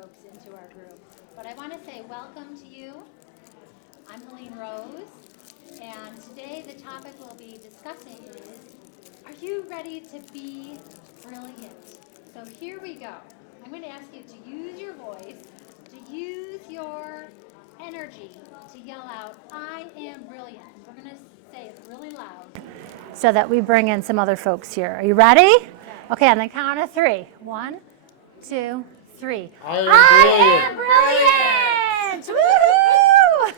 folks into our group. But I want to say welcome to you. I'm Helene Rose, and today the topic we'll be discussing is, are you ready to be brilliant? So here we go. I'm going to ask you to use your voice, to use your energy to yell out, I am brilliant. We're going to say it really loud so that we bring in some other folks here. Are you ready? Okay, on the count of three. 1, 2, 3. I am brilliant! Woohoo!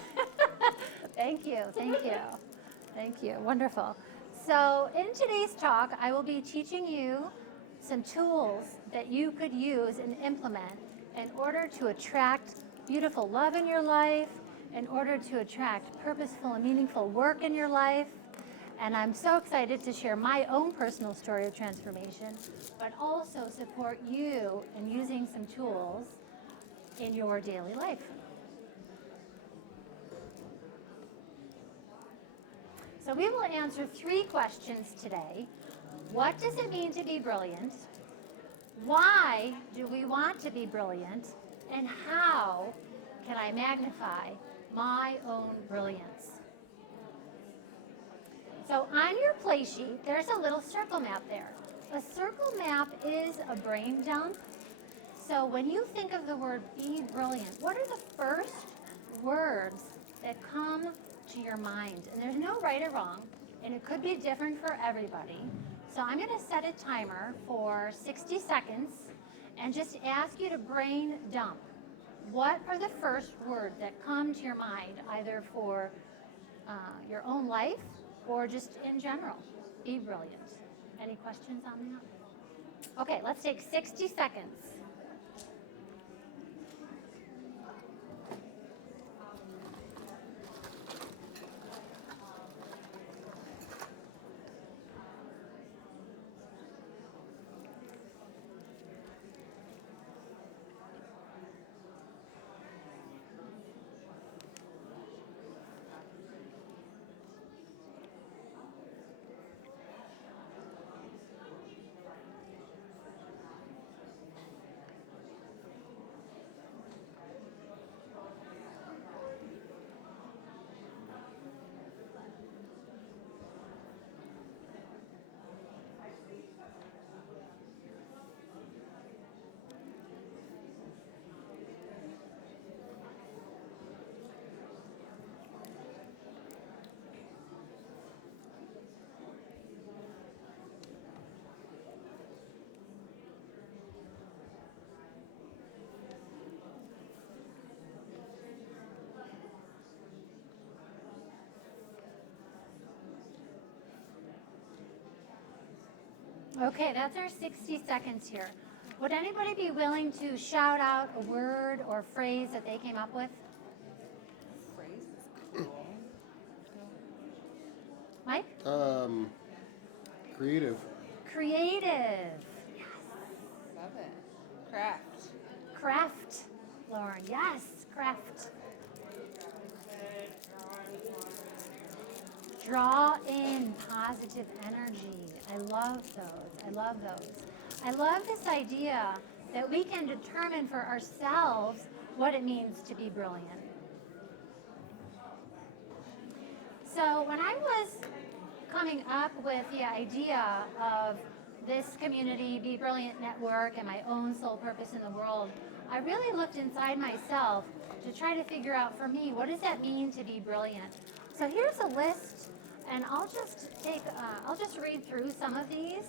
Thank you, thank you, thank you. Wonderful. So in today's talk, I will be teaching you some tools that you could use and implement in order to attract beautiful love in your life, in order to attract purposeful and meaningful work in your life. And I'm so excited to share my own personal story of transformation, but also support you in using some tools in your daily life. So we will answer 3 questions today. What does it mean to be brilliant? Why do we want to be brilliant? And how can I magnify my own brilliance? So on your play sheet, there's a little circle map there. A circle map is a brain dump. So when you think of the word be brilliant, what are the first words that come to your mind? And there's no right or wrong, and it could be different for everybody. So I'm going to set a timer for 60 seconds and just ask you to brain dump. What are the first words that come to your mind, either for your own life or just in general? Be brilliant. Any questions on that? Okay, let's take 60 seconds. Okay, that's our 60 seconds here. Would anybody be willing to shout out a word or phrase that they came up with? Phrase? Mike? Creative. Creative. Yes. Love it. Craft. Craft. Lauren, yes, craft. Draw in positive energy. I love those. I love those. I love this idea that we can determine for ourselves what it means to be brilliant. So when I was coming up with the idea of this community, Be Brilliant Network, and my own soul purpose in the world, I really looked inside myself to try to figure out for me, what does that mean to be brilliant? So here's a list, and I'll just read through some of these.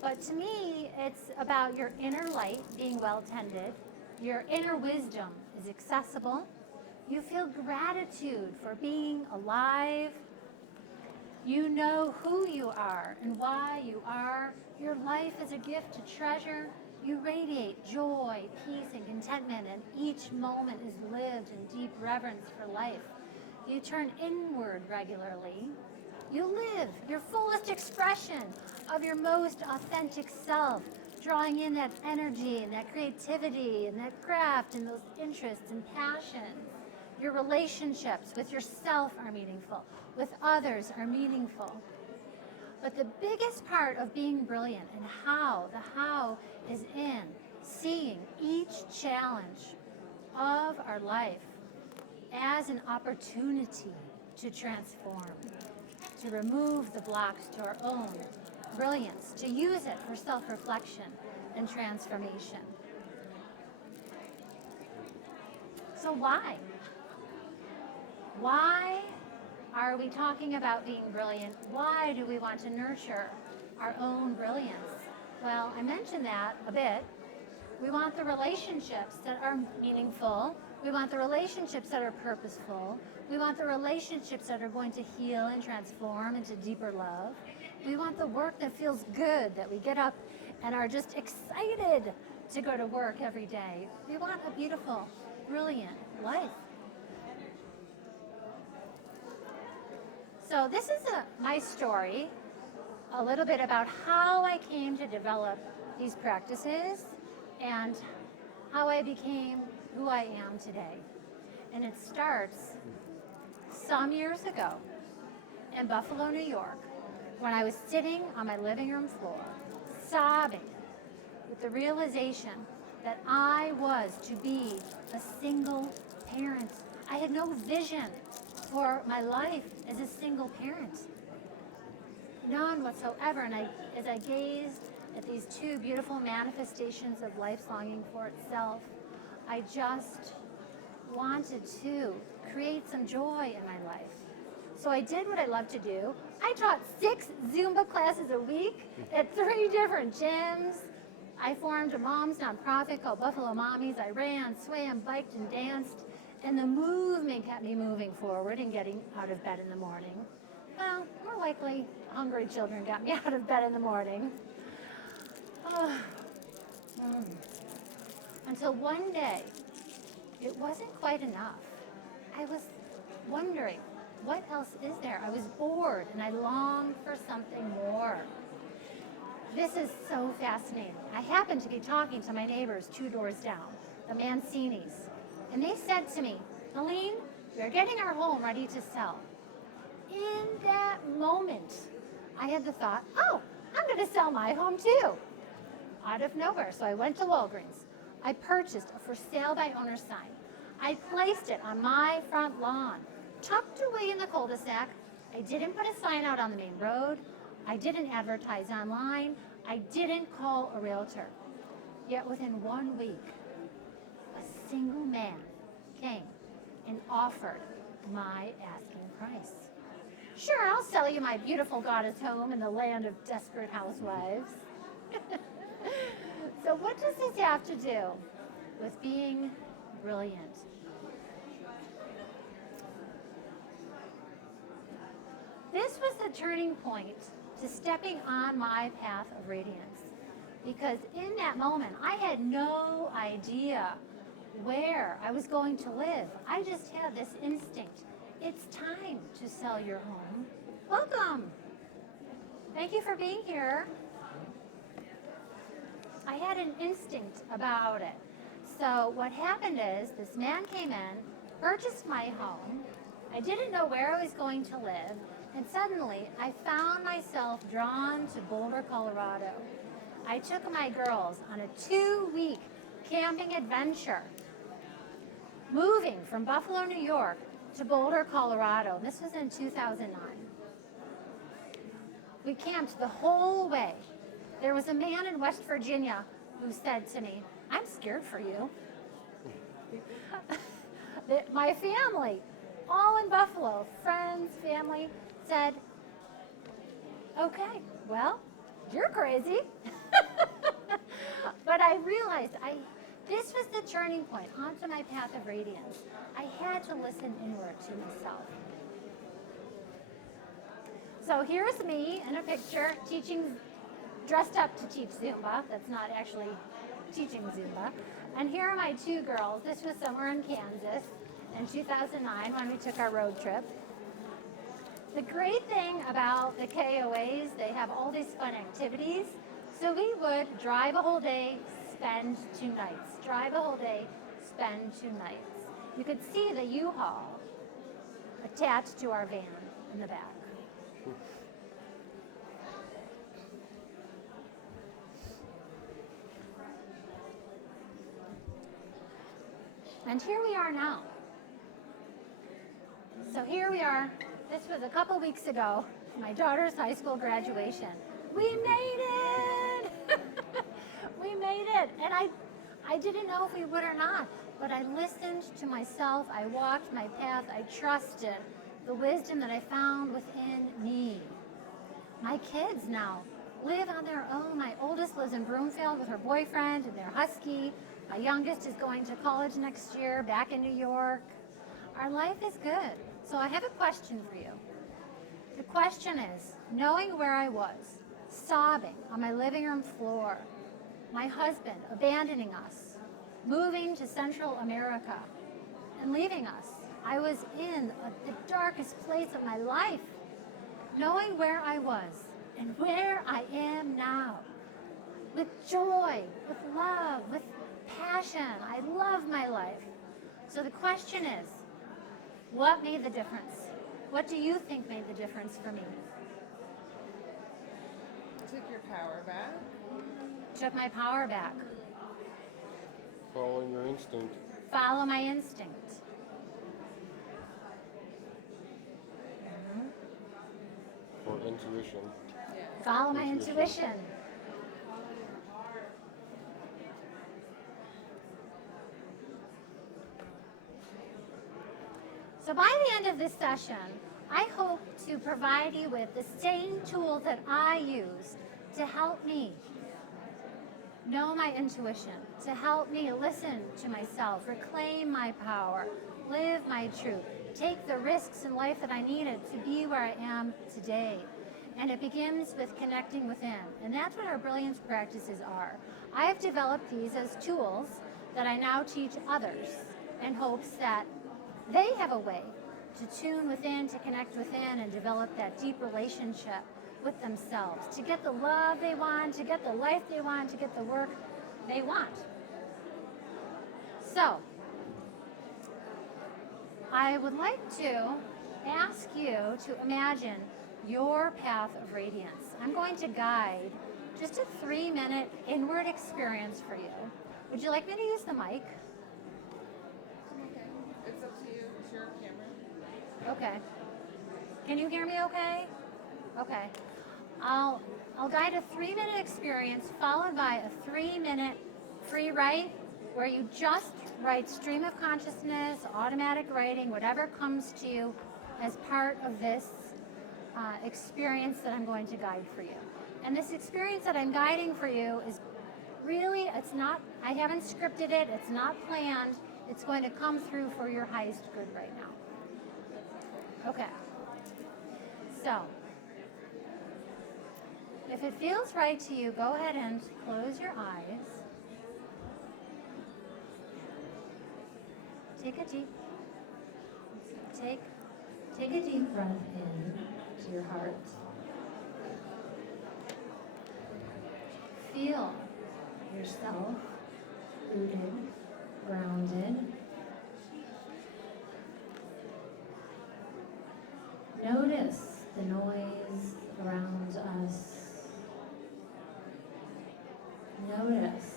But to me, it's about your inner light being well tended. Your inner wisdom is accessible. You feel gratitude for being alive. You know who you are and why you are. Your life is a gift to treasure. You radiate joy, peace, and contentment, and each moment is lived in deep reverence for life. You turn inward regularly. You live your fullest expression of your most authentic self, drawing in that energy and that creativity and that craft and those interests and passions. Your relationships with yourself are meaningful, with others are meaningful. But the biggest part of being brilliant and the how is in seeing each challenge of our life as an opportunity to transform, to remove the blocks to our own brilliance, to use it for self-reflection and transformation. So why? Why are we talking about being brilliant? Why do we want to nurture our own brilliance? Well, I mentioned that a bit. We want the relationships that are meaningful. We want the relationships that are purposeful. We want the relationships that are going to heal and transform into deeper love. We want the work that feels good, that we get up and are just excited to go to work every day. We want a beautiful, brilliant life. So this is my story, a little bit about how I came to develop these practices and how I became who I am today. And it starts some years ago in Buffalo, New York, when I was sitting on my living room floor, sobbing with the realization that I was to be a single parent. I had no vision for my life as a single parent. None whatsoever. And as I gazed at these two beautiful manifestations of life's longing for itself, I just wanted to create some joy in my life. So I did what I love to do. I taught 6 Zumba classes a week at 3 different gyms. I formed a mom's nonprofit called Buffalo Mommies. I ran, swam, biked, and danced. And the movement kept me moving forward and getting out of bed in the morning. Well, more likely, hungry children got me out of bed in the morning. Until one day, it wasn't quite enough. I was wondering, what else is there? I was bored and I longed for something more. This is so fascinating. I happened to be talking to my neighbors 2 doors down, the Mancinis, and they said to me, "Helene, we're getting our home ready to sell." In that moment, I had the thought, oh, I'm going to sell my home too, out of nowhere. So I went to Walgreens. I purchased a for sale by owner sign. I placed it on my front lawn, tucked away in the cul-de-sac. I didn't put a sign out on the main road. I didn't advertise online. I didn't call a realtor. Yet within 1 week, a single man came and offered my asking price. "Sure, I'll sell you my beautiful goddess home in the land of desperate housewives." So what does this have to do with being brilliant? This was the turning point to stepping on my path of radiance. Because in that moment, I had no idea where I was going to live. I just had this instinct. It's time to sell your home. Welcome. Thank you for being here. I had an instinct about it. So what happened is this man came in, purchased my home. I didn't know where I was going to live. And suddenly I found myself drawn to Boulder, Colorado. I took my girls on a 2-week camping adventure, moving from Buffalo, New York to Boulder, Colorado. This was in 2009. We camped the whole way. There was a man in West Virginia who said to me, "I'm scared for you." My family, all in Buffalo, friends, family, said, "Okay, well, you're crazy." But I realized this was the turning point onto my path of radiance. I had to listen inward to myself. So here's me in a picture dressed up to teach Zumba. That's not actually teaching Zumba. And here are my 2 girls. This was somewhere in Kansas in 2009 when we took our road trip. The great thing about the KOAs, they have all these fun activities. So we would drive a whole day, spend 2 nights. Drive a whole day, spend 2 nights. You could see the U-Haul attached to our van in the back. And here we are now. So here we are. This was a couple weeks ago, my daughter's high school graduation. We made it! We made it! And I didn't know if we would or not, but I listened to myself. I walked my path. I trusted the wisdom that I found within me. My kids now live on their own. My oldest lives in Broomfield with her boyfriend and their husky. My youngest is going to college next year, back in New York. Our life is good. So I have a question for you. The question is, knowing where I was, sobbing on my living room floor, my husband abandoning us, moving to Central America, and leaving us, I was in the darkest place of my life. Knowing where I was and where I am now, with joy, with love, with passion. I love my life. So the question is, what made the difference? What do you think made the difference for me? Took your power back. Took my power back. Following your instinct. Follow my instinct. Or intuition. Yeah. Follow my intuition. So by the end of this session, I hope to provide you with the same tools that I used to help me know my intuition, to help me listen to myself, reclaim my power, live my truth, take the risks in life that I needed to be where I am today. And it begins with connecting within. And that's what our brilliance practices are. I've developed these as tools that I now teach others in hopes that they have a way to tune within, to connect within, and develop that deep relationship with themselves, to get the love they want, to get the life they want, to get the work they want. So, I would like to ask you to imagine your path of radiance. I'm going to guide just a 3-minute inward experience for you. Would you like me to use the mic? Okay. It's up to you. It's your camera. Okay. Can you hear me okay? Okay. I'll guide a 3-minute experience followed by a 3-minute free write where you just write stream of consciousness, automatic writing, whatever comes to you as part of this experience that I'm going to guide for you. And this experience that I'm guiding for you is really, it's not, I haven't scripted it, it's not planned, it's going to come through for your highest good right now. Okay. So, if it feels right to you, go ahead and close your eyes. Take a deep breath in to your heart. Feel yourself rooted, grounded. Notice the noise around us. Notice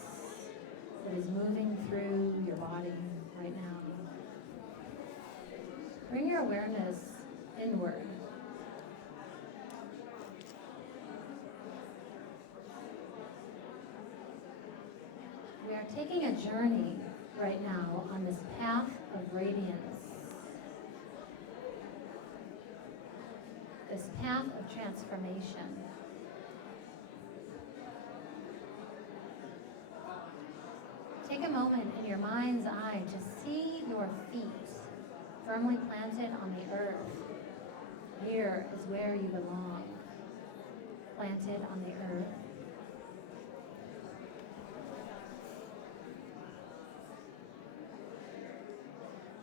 that is moving through your body right now. Bring your awareness inward. We are taking a journey right now on this path of radiance. This path of transformation. Take a moment in your mind's eye to see your feet firmly planted on the earth. Here is where you belong, planted on the earth.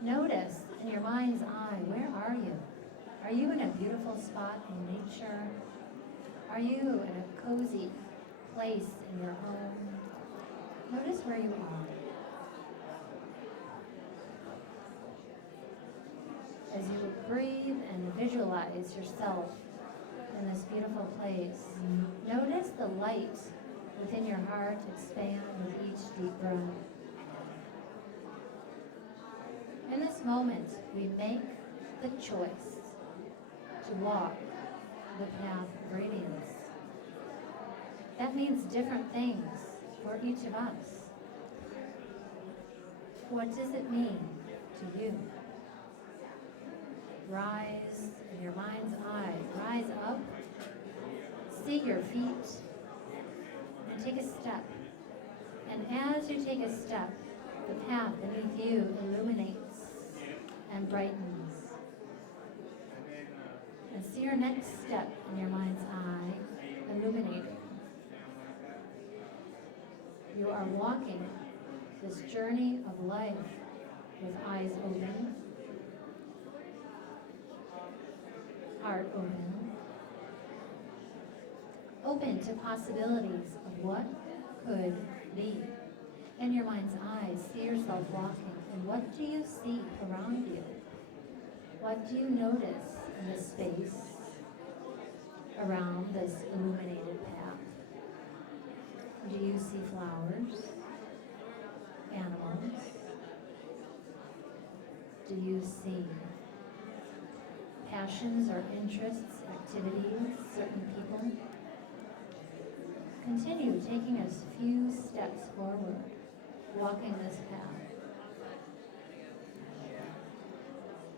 Notice in your mind's eye, where are you? Are you in a beautiful spot in nature? Are you in a cozy place in your home? Notice where you are. As you breathe and visualize yourself in this beautiful place, notice the light within your heart expand with each deep breath. moment we make the choice to walk the path of radiance, that means different things for each of us. What does it mean to you? Rise in your mind's eye, rise up, see your feet, and take a step. And as you take a step, the path beneath you illuminates and brightens. And see your next step in your mind's eye illuminating. You are walking this journey of life with eyes open, heart open, open to possibilities of what could be. In your mind's eyes, see yourself walking, and what do you see around you? What do you notice in the space around this illuminated path? Do you see flowers, animals? Do you see passions or interests, activities, certain people? Continue taking a few steps forward, walking this path.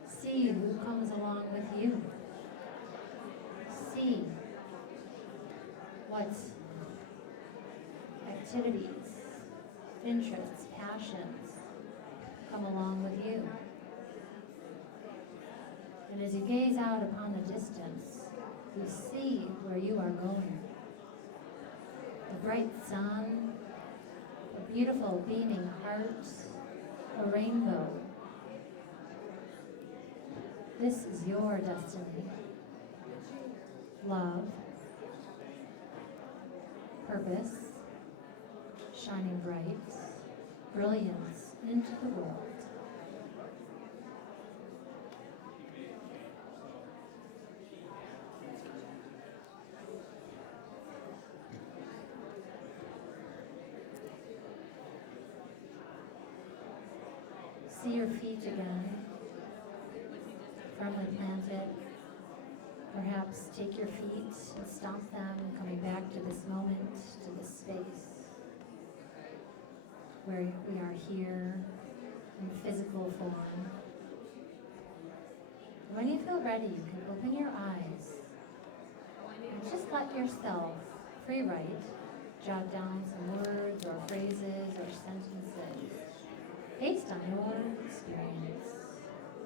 See who comes along with you. See what activities, interests, passions come along with you. And as you gaze out upon the distance, you see where you are going. A bright sun, a beautiful beaming heart, a rainbow. This is your destiny. Love, purpose, shining bright, brilliance into the world. See your feet again, firmly planted. Perhaps take your feet and stomp them, coming back to this moment, to this space where we are here in physical form. When you feel ready, you can open your eyes and just let yourself free write, jot down some words or phrases or sentences based on your experience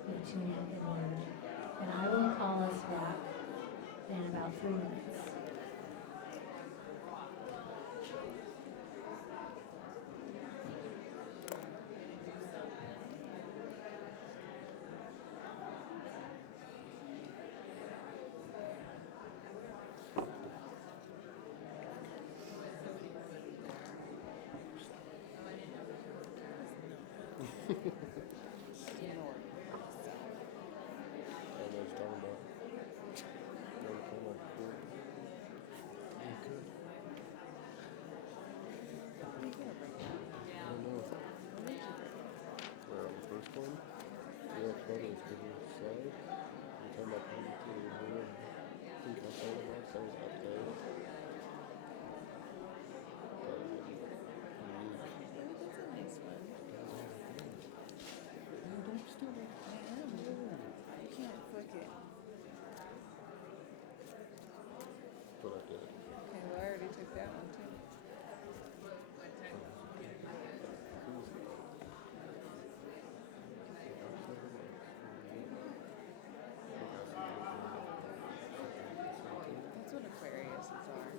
with tuning inward. And I will call us back in about 3 minutes. That one too. That's what Aquariuses are.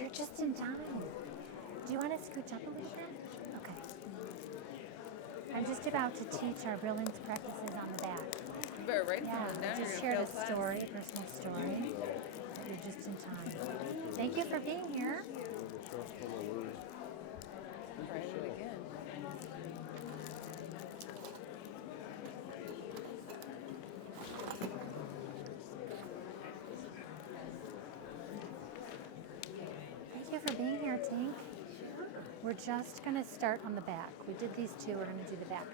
You're just in time. Do you want to scoot up a little bit? Okay. I'm just about to teach our brilliance practices on the back. You better write Yeah, something down. I just You're shared gonna a fail class. story, personal story. You're just in time. Thank you for being here. Try it again. Thank you for being here, Tink. We're just going to start on the back. We did these two. We're going to do the back.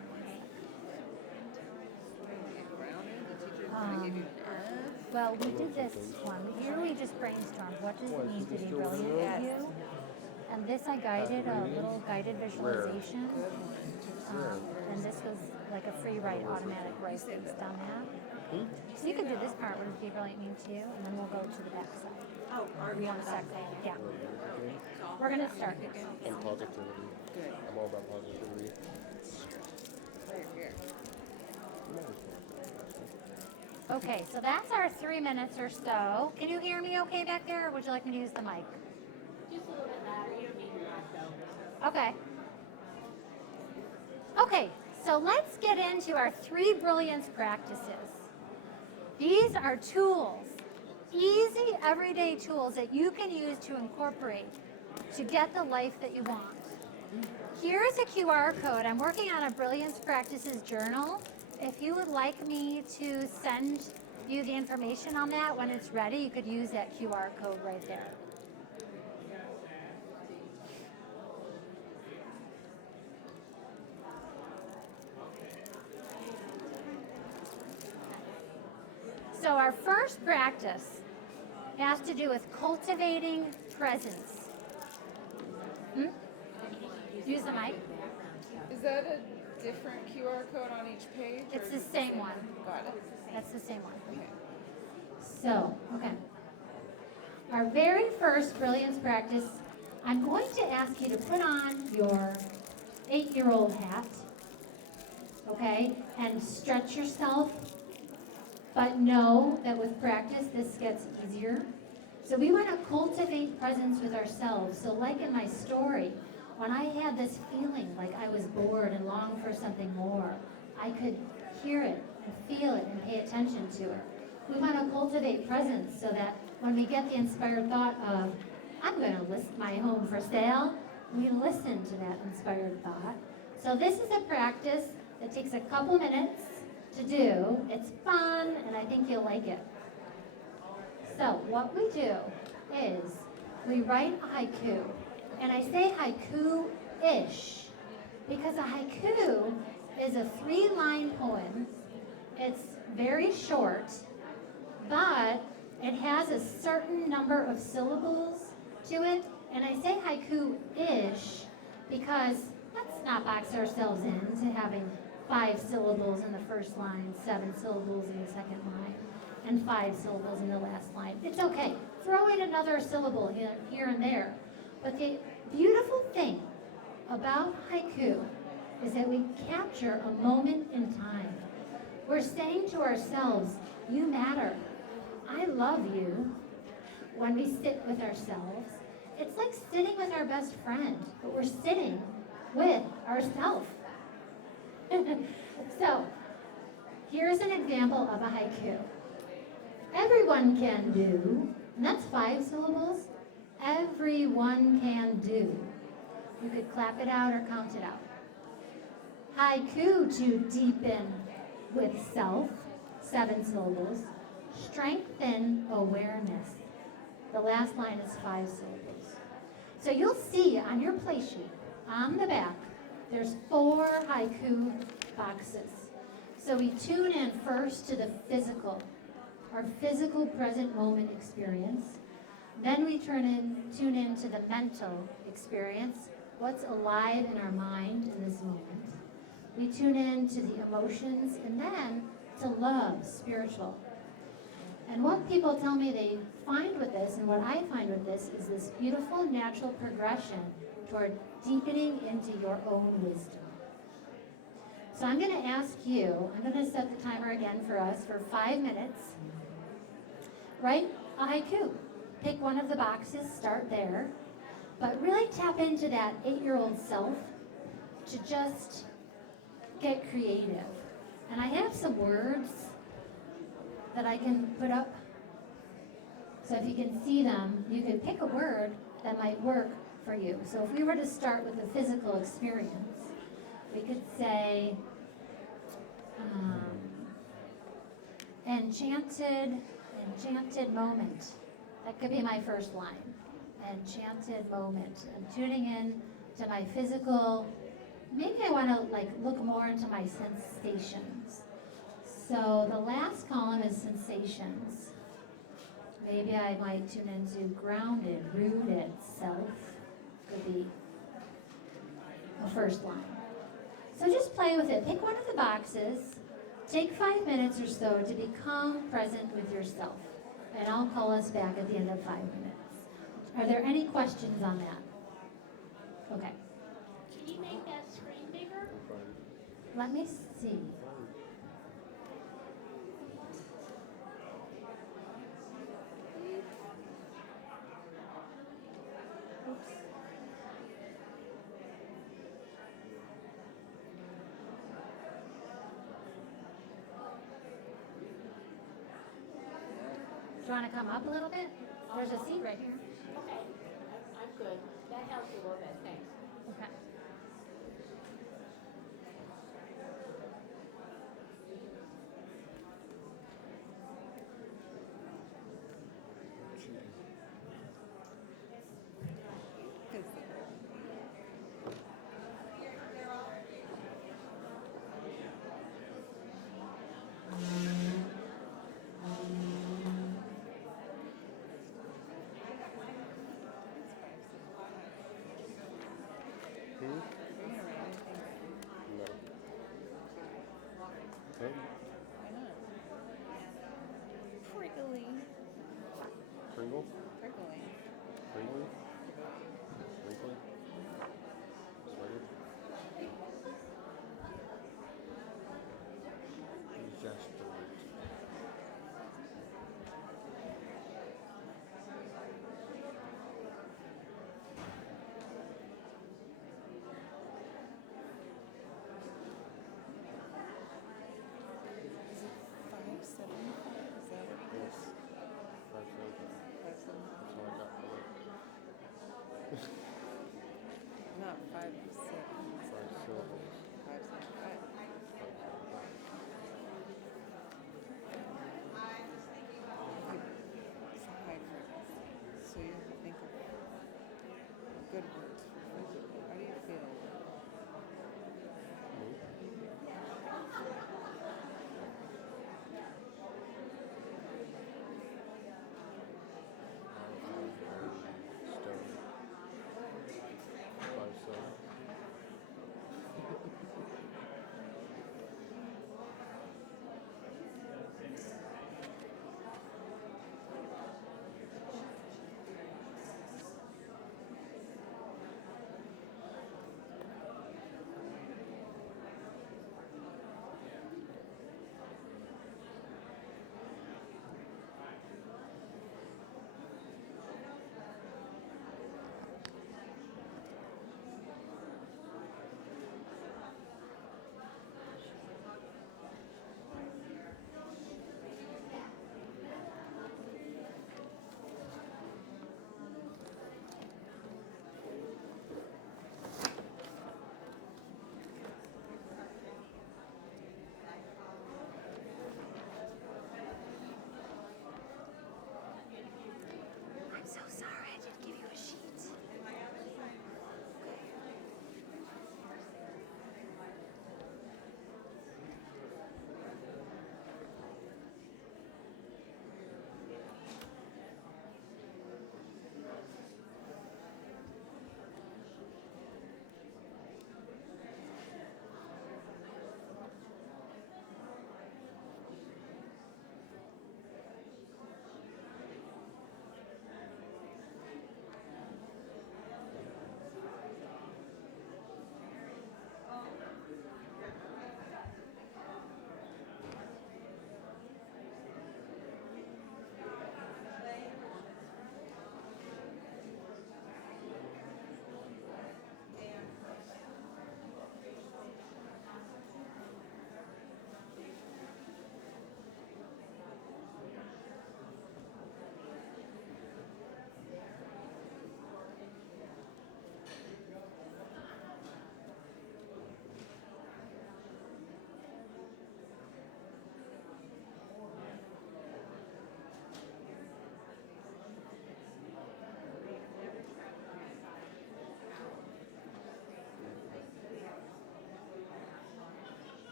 Well, we did this one. Here we just brainstormed. What does it mean to be brilliant to you? And this I guided, a little guided visualization. And this was like a free write, automatic write based on that. So you could do this part, what does be brilliant mean to you? And then we'll go to the back side. Oh, are we on the second? Yeah. We're going to start. And positivity. I'm all about positivity. Right here. Okay, so that's our 3 minutes or so. Can you hear me okay back there, or would you like me to use the mic? Just a little bit louder. You don't need your mic though. Okay. Okay, so let's get into our 3 brilliance practices. These are tools, easy everyday tools that you can use to incorporate to get the life that you want. Here's a QR code. I'm working on a brilliance practices journal. If you would like me to send you the information on that when it's ready, you could use that QR code right there. So our first practice has to do with cultivating presence. Use the mic. Is that a different QR code on each page? or It's is the it same one. Got it. That's the same one. Okay. So, okay. Our very first brilliance practice, I'm going to ask you to put on your 8-year-old hat, okay, and stretch yourself, but know that with practice, this gets easier. So we want to cultivate presence with ourselves. So like in my story, when I had this feeling like I was bored and longed for something more, I could hear it and feel it and pay attention to it. We want to cultivate presence so that when we get the inspired thought of, I'm going to list my home for sale, we listen to that inspired thought. So this is a practice that takes a couple minutes to do. It's fun, and I think you'll like it. So what we do is we write a haiku. And I say haiku-ish because a haiku is a 3-line poem. It's very short, but it has a certain number of syllables to it. And I say haiku-ish because let's not box ourselves into having 5 syllables in the first line, 7 syllables in the second line, and 5 syllables in the last line. It's okay. Throw in another syllable here and there. But the beautiful thing about haiku is that we capture a moment in time. We're saying to ourselves, you matter. I love you. When we sit with ourselves, it's like sitting with our best friend, but we're sitting with ourselves. So, here's an example of a haiku. Everyone can do, and that's 5 syllables. Everyone can do. You could clap it out or count it out. Haiku to deepen with self, 7 syllables. Strengthen awareness. The last line is 5 syllables. So you'll see on your play sheet, on the back, there's 4 haiku boxes. So we tune in first to the physical, our physical present moment experience. Then we tune in to the mental experience, what's alive in our mind in this moment. We tune in to the emotions, and then to love, spiritual. And what people tell me they find with this, and what I find with this, is this beautiful natural progression toward deepening into your own wisdom. So I'm going to ask you, I'm going to set the timer again for us for 5 minutes. Write a haiku. pick one of the boxes, start there, but really tap into that 8-year-old self to just get creative. And I have some words that I can put up. So if you can see them, you can pick a word that might work for you. So if we were to start with a physical experience, we could say, enchanted moment. That could be my first line. Enchanted moment. I'm tuning in to my physical. Maybe I want to like look more into my sensations. So the last column is sensations. Maybe I might tune into grounded, rooted self. Could be a first line. So just play with it. Pick one of the boxes. Take 5 minutes or so to become present with yourself. And I'll call us back at the end of 5 minutes. Are there any questions on that? Okay. Can you make that screen bigger? Let me see. Do you want to come up a little bit? There's a seat right here. Okay, I'm good. That helps a little bit, thanks. Okay. Prickly. Pringle? Prickly. Pringle? Wrinkly? Sweaty? Exasperate.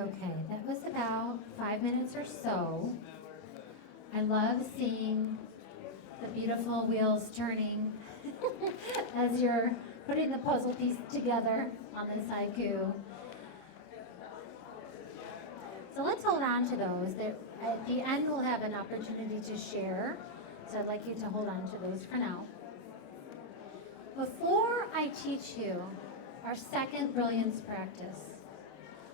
Okay, that was about 5 minutes or so. I love seeing the beautiful wheels turning as you're putting the puzzle piece together on this haiku. So let's hold on to those. At the end, we'll have an opportunity to share. So I'd like you to hold on to those for now. Before I teach you our second brilliance practice,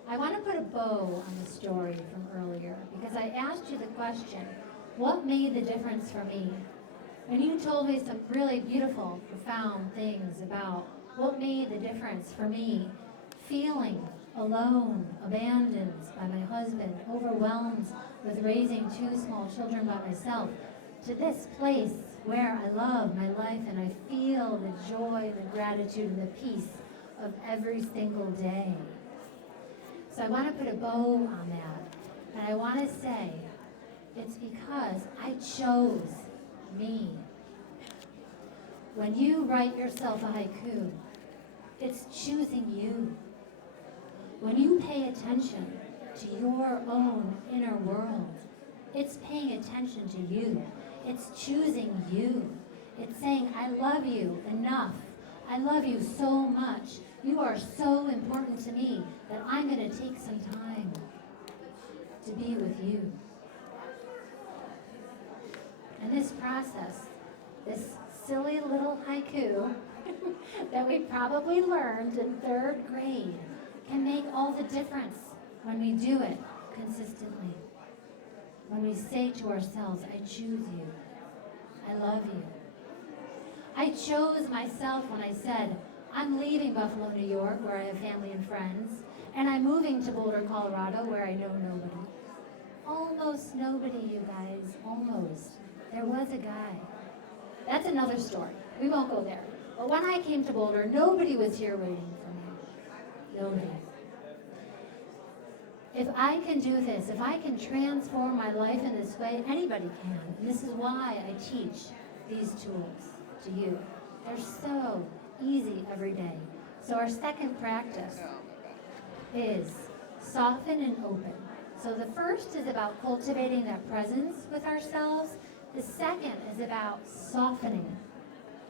I want to put a bow on the story from earlier because I asked you the question, what made the difference for me? And you told me some really beautiful, profound things about what made the difference for me, feeling alone, abandoned by my husband, overwhelmed with raising 2 small children by myself, to this place where I love my life and I feel the joy, the gratitude, and the peace of every single day. So I want to put a bow on that. And I want to say, it's because I chose me. When you write yourself a haiku, it's choosing you. When you pay attention to your own inner world, it's paying attention to you. It's choosing you. It's saying, I love you enough. I love you so much. You are so important to me that I'm going to take some time to be with you. And this process, this silly little haiku that we probably learned in 3rd grade, can make all the difference when we do it consistently. When we say to ourselves, I choose you. I love you. I chose myself when I said, I'm leaving Buffalo, New York, where I have family and friends, and I'm moving to Boulder, Colorado, where I know nobody. Almost nobody, you guys, almost. There was a guy. That's another story. We won't go there. But when I came to Boulder, nobody was here waiting for me. Nobody. If I can do this, if I can transform my life in this way, anybody can. And this is why I teach these tools to you. They're so easy every day. So our second practice is soften and open. So the first is about cultivating that presence with ourselves. The second is about softening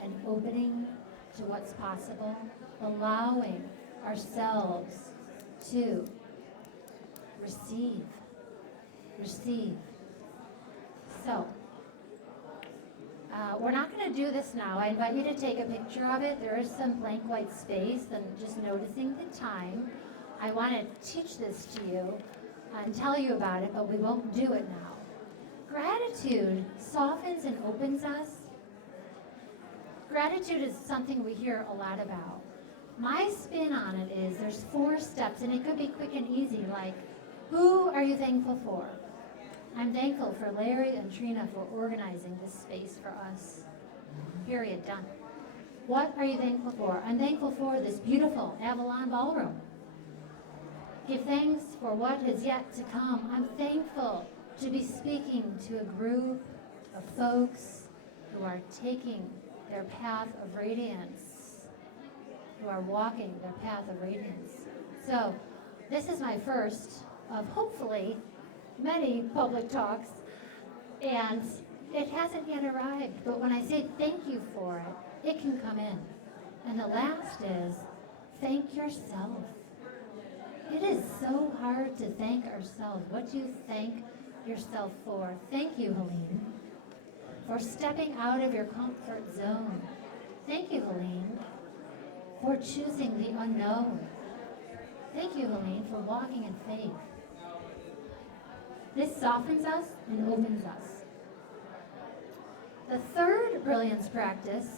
and opening to what's possible, allowing ourselves to receive. So, we're not going to do this now. I invite you to take a picture of it. There is some blank white space, and just noticing the time. I want to teach this to you and tell you about it, but we won't do it now. Gratitude softens and opens us. Gratitude is something we hear a lot about. My spin on it is there's 4 steps, and it could be quick and easy, like, who are you thankful for? I'm thankful for Larry and Trina for organizing this space for us. Period, done. What are you thankful for? I'm thankful for this beautiful Avalon Ballroom. Give thanks for what is yet to come. I'm thankful to be speaking to a group of folks who are taking their path of radiance, who are walking their path of radiance. So this is my first of hopefully many public talks, and it hasn't yet arrived, but when I say thank you for it, it can come in. And the last is thank yourself. It is so hard to thank ourselves. What do you thank yourself for? Thank you, Helene, for stepping out of your comfort zone. Thank you, Helene, for choosing the unknown. Thank you, Helene, for walking in faith. This softens us and opens us. The third brilliance practice,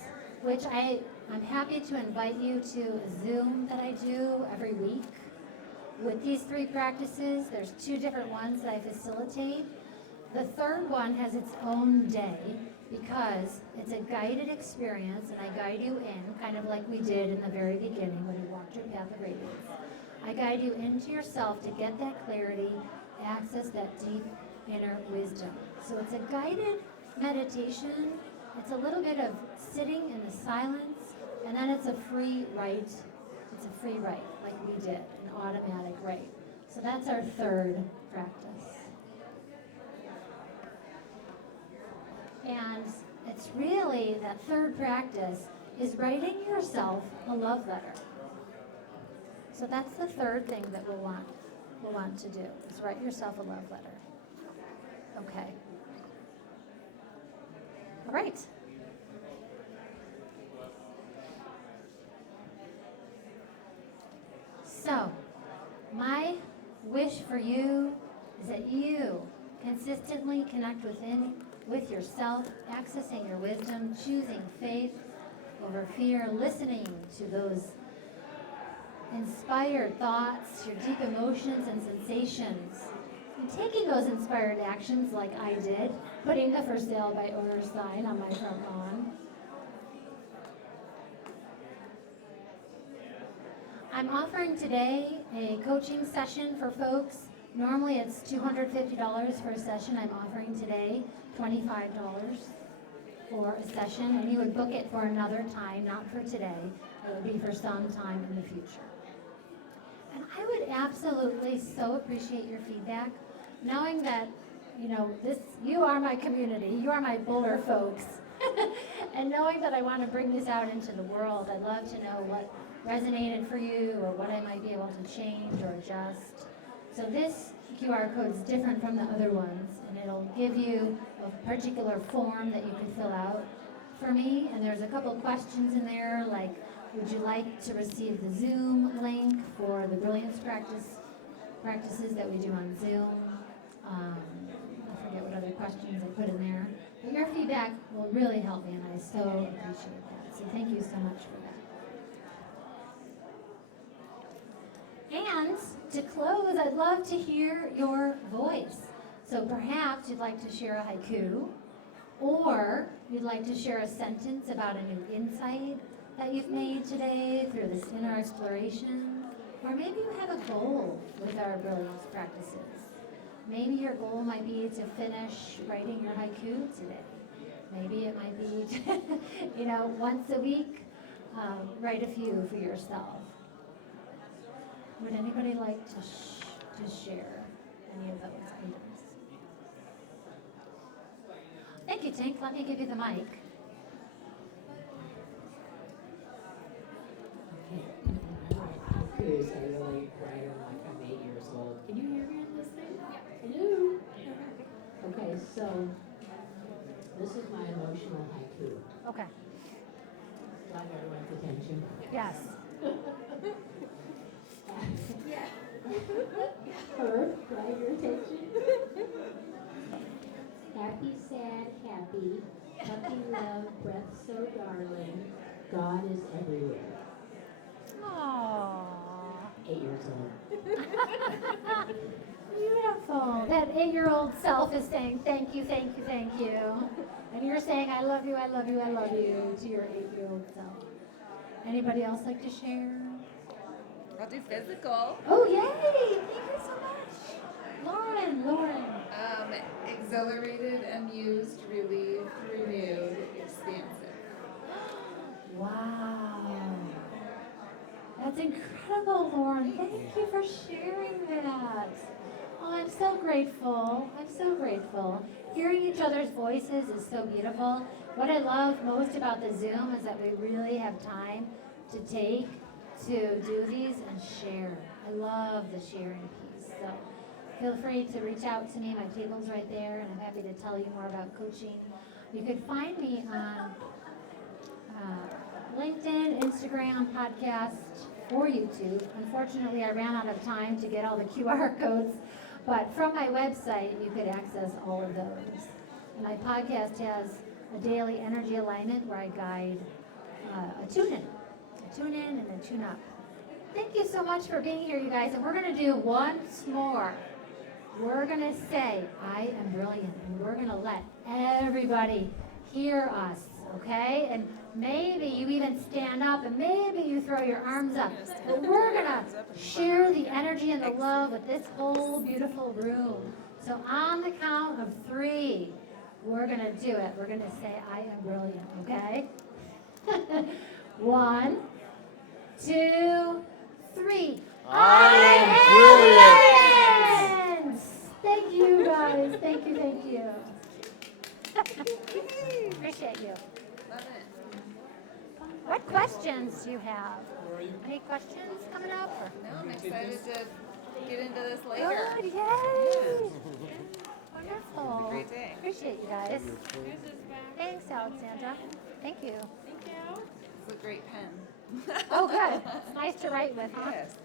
which I'm happy to invite you to a Zoom that I do every week. With these 3 practices, there's 2 different ones that I facilitate. The third one has its own day because it's a guided experience, and I guide you in, kind of like we did in the very beginning when you walked your path of radiance. I guide you into yourself to get that clarity, access that deep inner wisdom. So it's a guided meditation. It's a little bit of sitting in the silence, and then it's a free write. It's a free write, like we did, an automatic write. So that's our third practice. And it's really that third practice is writing yourself a love letter. So that's the third thing that we'll want to do is write yourself a love letter. Okay. All right. So, my wish for you is that you consistently connect with yourself, accessing your wisdom, choosing faith over fear, listening to those inspired thoughts, your deep emotions and sensations, and taking those inspired actions like I did, putting the for sale by owner sign on my front lawn. I'm offering today a coaching session for folks. Normally it's $250 for a session. I'm offering today $25 for a session, and you would book it for another time, not for today. It would be for some time in the future. And I would absolutely so appreciate your feedback, knowing that, you are my community, you are my Buller folks, and knowing that I want to bring this out into the world. I'd love to know what resonated for you or what I might be able to change or adjust. So this QR code is different from the other ones, and it'll give you a particular form that you can fill out for me. And there's a couple questions in there, like, would you like to receive the Zoom link for the brilliance practices that we do on Zoom? I forget what other questions I put in there. But your feedback will really help me, and I so appreciate that. So thank you so much for that. And to close, I'd love to hear your voice. So perhaps you'd like to share a haiku, or you'd like to share a sentence about a new insight that you've made today through this inner exploration. Or maybe you have a goal with our brilliance practices. Maybe your goal might be to finish writing your haiku today. Maybe it might be, once a week, write a few for yourself. Would anybody like to share any of those items? Thank you, Tink. Let me give you the mic. Haikus, I really write them like I'm 8 years old. Can you hear me on this thing? Hello? Okay, so this is my emotional haiku. Okay. Got everyone's attention. Yes. Herb, got your attention? Happy, sad, happy. Puppy love, breath so darling. God is everywhere. Aww. 8 years old. Beautiful. That 8-year-old self is saying thank you, thank you, thank you. And you're saying I love you, I love you, I love you to your 8-year-old self. Anybody else like to share? I'll do physical. Oh, yay! Thank you so much. Lauren. Exhilarated, amused, relieved, renewed, expansive. Wow. That's incredible, Lauren. Thank you for sharing that. Oh, I'm so grateful. I'm so grateful. Hearing each other's voices is so beautiful. What I love most about the Zoom is that we really have time to take to do these and share. I love the sharing piece. So feel free to reach out to me. My table's right there, and I'm happy to tell you more about coaching. You can find me on LinkedIn, Instagram, podcast, or YouTube. Unfortunately, I ran out of time to get all the QR codes, but from my website, you could access all of those. And my podcast has a daily energy alignment where I guide a tune-in and a tune-up. Thank you so much for being here, you guys. And we're going to do once more. We're going to say, I am brilliant, and we're going to let everybody hear us, okay? And maybe you even stand up, and maybe you throw your arms up. But we're going to share the energy and the love with this whole beautiful room. So on the count of 3, we're going to do it. We're going to say, I am brilliant, okay? 1, 2, 3. I am brilliant. Thank you. Appreciate you. Love it. What questions do you have? Any questions coming up? Or? No, I'm excited to get into this later. Good, yay! Wonderful. Great day. Appreciate you guys. Thanks, Alexandra. Thank you. It's a great pen. Oh, good. It's nice to write with, huh? Yes.